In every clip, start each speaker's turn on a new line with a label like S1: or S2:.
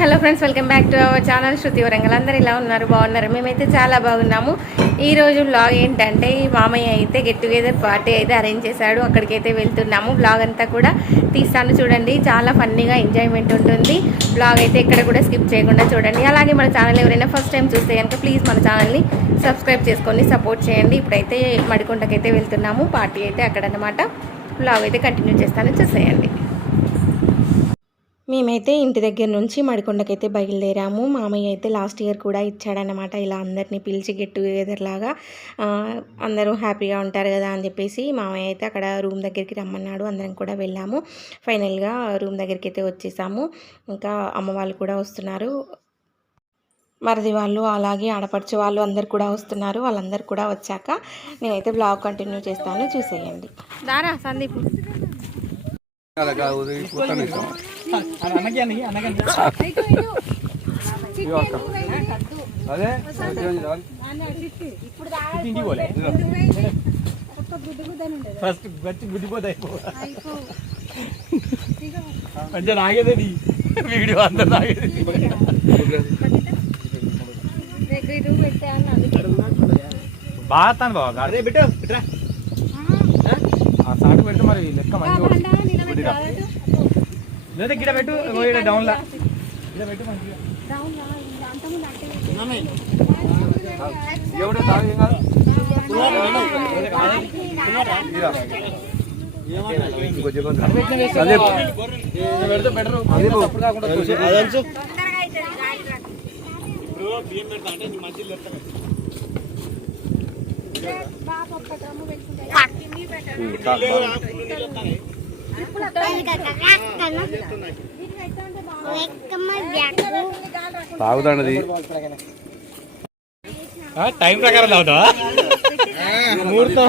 S1: Hello friends welcome back to our channel. Shruti Warangal. అందరు ఇలా ఉన్నారు? బాగున్నారు? మేమైతే చాలా బాగున్నాము. ఈ రోజు బ్లాగ్ ఏంటంటే మామయ్య అయితే గెట్ టుగెదర్ పార్టీ అయితే అరేంజ్ చేశాడు. అక్కడికైతే వెళ్తున్నాము. బ్లాగ్ అంతా కూడా తీస్తాను చూడండి. చాలా ఫన్నీగా ఎంజాయ్మెంట్ ఉంటుంది. బ్లాగ్ అయితే ఎక్కడ కూడా స్కిప్ చేయకుండా చూడండి. అలాగే మన ఛానల్ ఎవరైనా ఫస్ట్ టైం చూస్తే కనుక ప్లీజ్ మన ఛానల్ని సబ్స్క్రైబ్ చేసుకొని సపోర్ట్ చేయండి. ఇప్పుడైతే మడికొండకైతే వెళ్తున్నాము. పార్టీ అయితే అక్కడనమాట బ్లాగ్ అయితే కంటిన్యూ చేస్తాను. చూసేయండి. మేమైతే ఇంటి దగ్గర నుంచి మడికొండకైతే బయలుదేరాము. మామయ్య అయితే లాస్ట్ ఇయర్ కూడా ఇచ్చాడనమాట ఇలా అందరినీ పిలిచి గెట్ టుగెదర్ లాగా అందరూ హ్యాపీగా ఉంటారు కదా అని చెప్పేసి మామయ్య అయితే అక్కడ రూమ్ దగ్గరికి రమ్మన్నాడు అందరం కూడా వెళ్ళాము. ఫైనల్గా రూమ్ దగ్గరికి అయితే వచ్చేసాము. ఇంకా అమ్మ వాళ్ళు కూడా వస్తున్నారు. మరది వాళ్ళు అలాగే ఆడపడుచు వాళ్ళు అందరు కూడా వస్తున్నారు. వాళ్ళందరూ కూడా వచ్చాక నేనైతే బ్లాగ్ కంటిన్యూ చేస్తాను. చూసేయండి. దారా సందీప్.
S2: అదే ఉద్యోగం చాలు.
S3: ఫస్ట్ వచ్చి గుడ్డిపోతాయి మంచిగా నాగేది వీడియో అంతా నాగేది బాగా తాను బాగా అదే పెట్టు పెట్టరా ఆ సాటు పెడితే మరి లెక్క మంచిగా లేదా గిడ పెట్టు ఇడ డౌన్ లా గిడ పెట్టు మంచిగా
S2: ఎవడో తాగు కాదు. ఇదిరా. ఇంకో జగన్ రా. సందీప్.
S3: పెడితే బెటర్
S2: సందీప్.
S3: అదంచు
S2: ఉమ్, తాగు, తాగు. తాగుతాండది
S3: టైం ప్రకారం తాగుతావా ముహూర్తం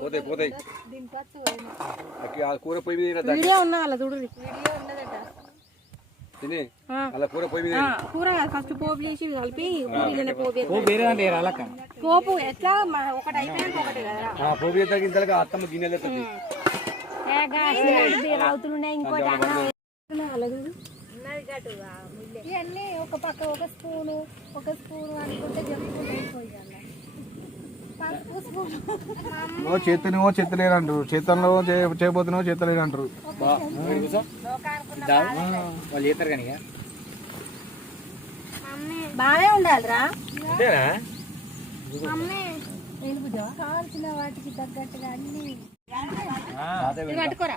S2: పోతాయి పోతాయి కూర పొయ్యి మీద.
S1: వీడియో ఉన్నా అలా చూడు.
S2: తిని? అలా కూర పొయ్యి మీద.
S1: కూర ఫస్ట్ పోపు చేసి కలిపి ఊరిలోనే పోపు
S3: ఓ వేరే అంటే రాలక్క
S1: పోపు ఎట్లా? ఒకటి అయిపోయాక ఒకటి కదా
S2: ఆ పోపు మీద తగ్గించాలి అత్తమ్మ గిన్నెలు ఎత్తుంది
S4: ఇవన్నీ ఒక పక్క ఒక స్పూను ఒక స్పూను అనుకుంటే చెప్పుకుంటే
S5: చేతనేమో చేతలేనంటారు చేతంలో చేయబోతున్నావో చేతలేనంటారు
S3: వాళ్ళు చేస్తారు కానీ.
S1: బాగానే ఉండాలిరా.
S4: కావాల్సిన వాటికి తగ్గట్టుగా అన్ని.
S1: పట్టుకోరా.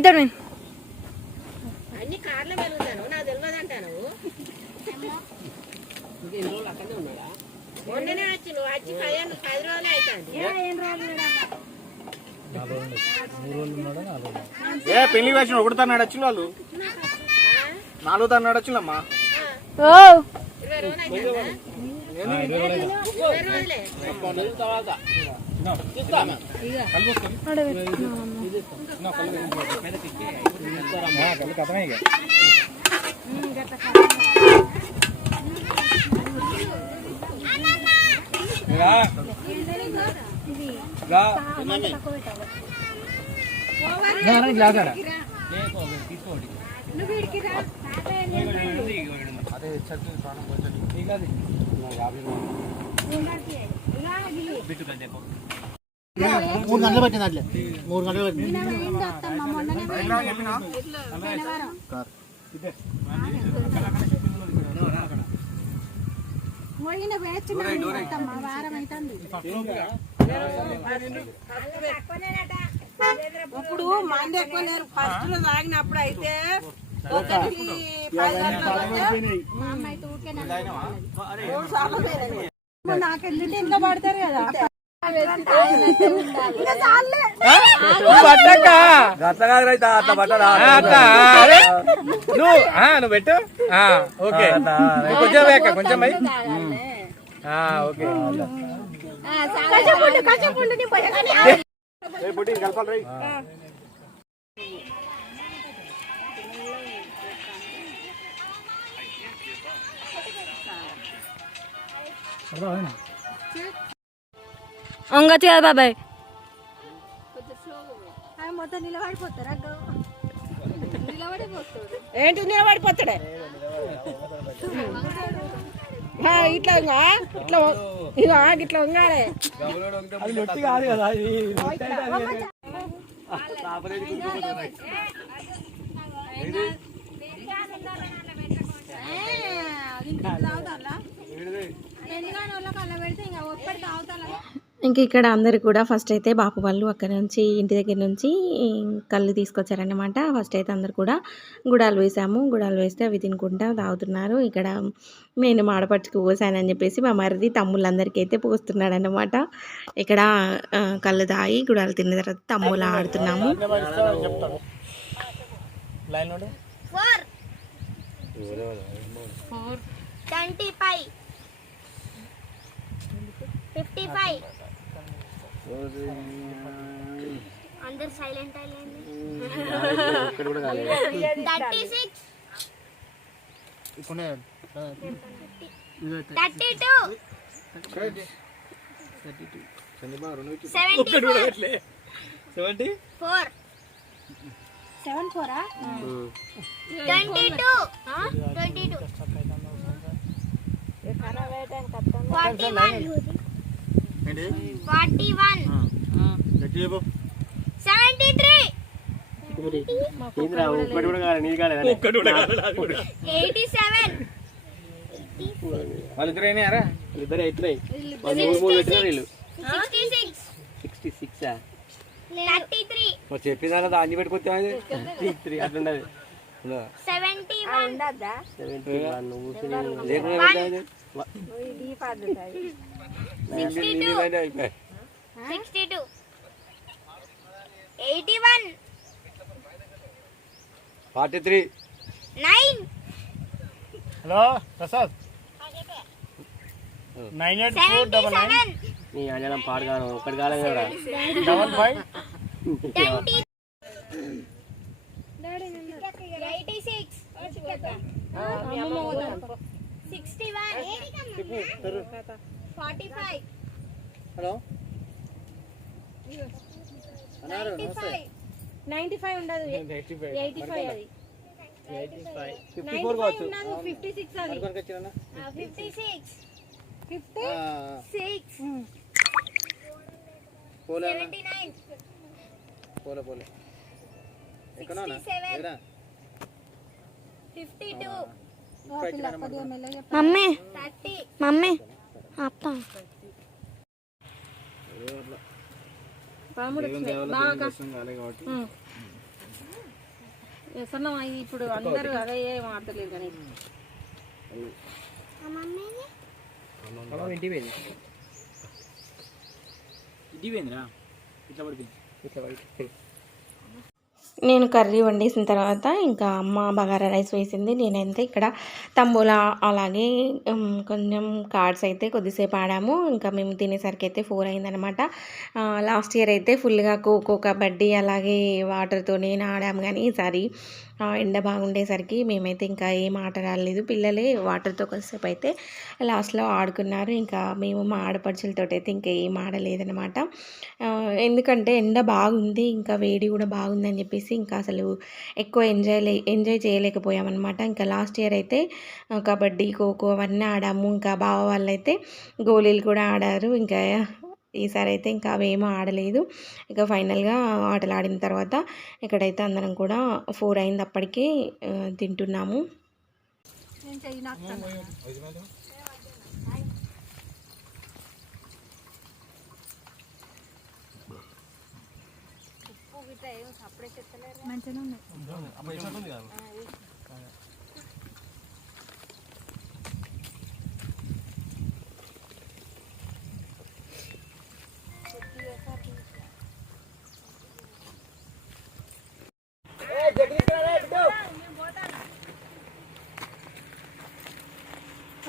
S2: ఉడకలా తాగా.
S1: అన్ని కార్లో వెలుగుతాను నాకు తెలియదు అంటాను మొన్ననే వచ్చి నువ్వు వచ్చి పదిహేను పది రోజులే అవుతుంది.
S5: ఏ పెళ్ళి వచ్చిన ఒకటి తన్నాడు వచ్చిన వాళ్ళు. నాలుగు తన్నాడు వచ్చిందమ్మా
S1: ఇరవై రోజులు అవుతుందా
S3: కథమే ఇక
S2: అదే చట్నీ ప్రాణం కొంచెం యాభై
S5: మూడు గంటలు పట్టింది అట్లే. మూడు గంటలు
S6: ఇప్పుడు మంది ఎక్కువ లేరు. ఫస్ట్లో తాగినప్పుడు అయితే
S4: ఊరికే
S6: మూడు సార్లు
S3: నువ్వు నువ్వు పెట్టు. ఓకే. కొంచెం వేయక్క కొంచెం పోయి ఓకే.
S7: అంగతి కదా బాబాయ్
S4: మొత్తం నిలబడిపోతారా
S6: ఏంటి నిలబడిపోతాడే? ఆ, ఇట్లా ఇట్లా ఇక ఇట్లా ఉంగాలే
S3: అది లొట్టి కాదు కదా ఇది
S4: ఎందుకని వాళ్ళకి అలా పెడితే ఇంకా ఒక్కడికి
S1: ఇంక ఇక్కడ అందరు కూడా ఫస్ట్ అయితే బాపు వాళ్ళు అక్కడ నుంచి ఇంటి దగ్గర నుంచి కళ్ళు తీసుకొచ్చారన్నమాట. ఫస్ట్ అయితే అందరు కూడా గుడాలు వేసాము. గుడాలు వేస్తే అవి తినుకుంటా తాగుతున్నారు. ఇక్కడ నేను మాడపట్టుకు పోసానని చెప్పేసి మా మరిది తమ్ముళ్ళందరికీ అయితే పోస్తున్నాడు అనమాట ఇక్కడ కళ్ళు తాగి గుడాలు తిన్న తర్వాత తమ్ముళ్ళు ఆడుతున్నాము.
S4: Twenty five. ఫిఫ్టీ ఫైవ్ అందరు silent thirty six thirty two seventy four
S3: seventy
S4: four seven ఫోరా twenty two twenty two forty one
S5: ఏంటి?
S4: Forty one.
S5: గట్టి చెప్పు.
S4: Seventy three.
S5: ఒక్కటి కూడా కాదు నీ కాదు?
S3: ఒక్కటి కూడా కాదు, నాది కూడా.
S4: Eighty seven.
S3: వాళ్ళిద్దరు అయినాయారా
S5: ఇద్దరు. అవుతున్నాయి మూడు మూడు పెట్టినా వీళ్ళు.
S4: Sixty six. త్రీ.
S2: చెప్పిన దాని దాన్ని పెట్టుకొచ్చామని
S5: three అట్లుండదు
S4: seventy one.
S5: Seventy one
S4: sixty two sixty two. Eighty one.
S2: Forty three.
S4: Nine.
S5: Hello Prasad. Nine eight four double nine. నీ అంజనం పాడు కాదు ఒకటి కాలేదు కదా. Double five.
S4: Eighty six. Sixty one.
S5: Hello
S4: ninety five
S6: ninety five ఉండదు. Eighty five అది.
S5: Fifty
S6: six అది.
S5: అనుకోనికి వచ్చినా
S4: ఫిఫ్టీ సిక్స్
S6: ఫిఫ్టీ
S4: సిక్స్
S5: పోలే
S4: సెవెంటీ నైన్
S5: పోలే పోలే.
S4: Two
S7: mummy.
S4: థర్టీ
S7: మమ్మీ అప్ప
S6: వ్యసనం అయ్యి ఇప్పుడు అందరూ అదే మాట్లాడలేదు కానీ.
S3: ఇంటి పోయింది. ఇంటి పోయిందిరా? ఇట్లా పడిపోయింది. ఇట్లా పడిపోయింది
S1: నేను కర్రీ వండేసిన తర్వాత ఇంకా అమ్మ బగారా రైస్ వేసింది. నేనైతే ఇక్కడ తంబూలా అలాగే కొంచెం కార్డ్స్ అయితే కొద్దిసేపు ఆడాము. ఇంకా మేము తినేసరికి అయితే ఫోర్ అయిందనమాట లాస్ట్ ఇయర్ అయితే ఫుల్గా ఖోఖో కబడ్డీ అలాగే వాటర్తో నేను ఆడాము. కానీ ఈసారి ఎండ బాగుండేసరికి మేమైతే ఇంకా ఏం ఆట రాలేదు. పిల్లలే వాటర్తో కొంతసేపు అయితే లాస్ట్లో ఆడుకున్నారు. ఇంకా మేము మా ఆడపడుచులతో అయితే ఇంకా ఏం ఆడలేదనమాట ఎందుకంటే ఎండ బాగుంది ఇంకా వేడి కూడా బాగుందని చెప్పేసి ఇంకా అసలు ఎక్కువ ఎంజాయ్ లే ఎంజాయ్ చేయలేకపోయామన్నమాట. ఇంకా లాస్ట్ ఇయర్ అయితే కబడ్డీ ఖోఖో అవన్నీ ఆడాము. ఇంకా బావ వాళ్ళు అయితే గోళీలు కూడా ఆడారు. ఇంకా ఈసారి అయితే ఇంకా అవేమీ ఆడలేదు. ఇక ఫైనల్గా ఆటలు ఆడిన తర్వాత ఇక్కడైతే అందరం కూడా ఫోర్ అయింది అప్పటికి తింటున్నాము.
S3: మంచిగా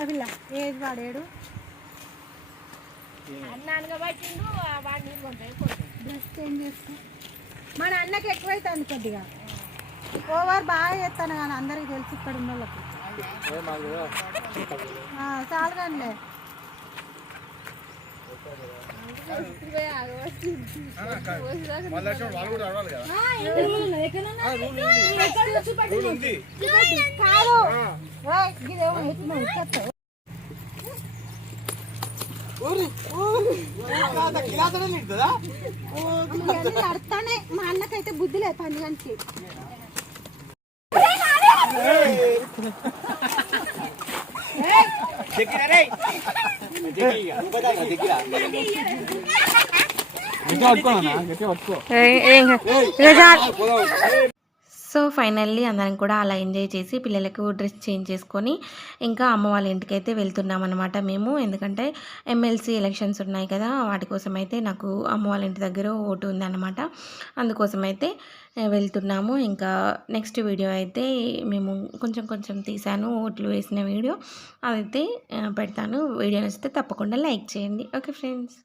S3: అవిలా ఏది వాడాడు? డ్రెస్ చేంజ్ చేసుకో మన అన్నకి ఎక్కువైతుంది కొద్దిగా. ఓవర్ బాగా చేస్తాను కానీ అందరికి తెలిసి ఇక్కడ ఉన్న వాళ్ళకి చాలు కానీ
S8: వాళ్ళు కూడా అడవాలి కదా
S3: కాదు ఓయ్, ఇదేమో ఎత్తున్నావు, ఇచ్చేస్తావు. ఇవన్నీ అడతానే మా అన్నకైతే బుద్ధి లేదు పండుగకి
S1: సో ఫైనల్లీ అందరం కూడా అలా ఎంజాయ్ చేసి పిల్లలకు డ్రెస్ చేంజ్ చేసుకొని ఇంకా అమ్మ వాళ్ళ ఇంటికి అయితే వెళ్తున్నాం అనమాట మేము. ఎందుకంటే ఎమ్మెల్సీ ఎలక్షన్స్ ఉన్నాయి కదా వాటి కోసం అయితే నాకు అమ్మ వాళ్ళ ఇంటి దగ్గర ఓటు ఉందన్నమాట. అందుకోసం అయితే వెళ్తున్నాము. ఇంకా నెక్స్ట్ వీడియో అయితే మేము కొంచెం కొంచెం తీసాను ఓట్లు వేసిన వీడియో. అదైతే పెడతాను. వీడియో నచ్చితే తప్పకుండా లైక్ చేయండి. Okay friends.